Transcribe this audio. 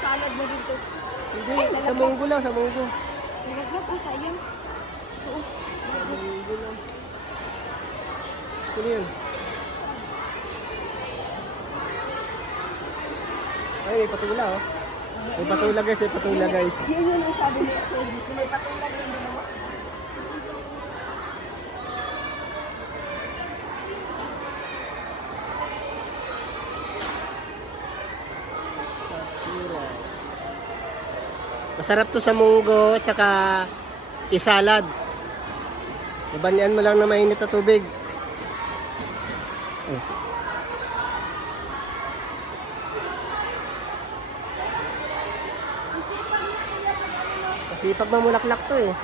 salad mo dito. Hindi, sa munggo lang, sa munggo. Nilaglag ko, sayang. Oo. Munggo lang. Ano yun? Ay, may patula oh. May patula guys, may patula guys. Yun yun ang sabi ni Ate. May patulad yung dalawa. Masarap to sa munggo, tsaka isalad. Ibanian mo lang na mainit na tubig. Eh. Kasi pag mamulaklak to eh.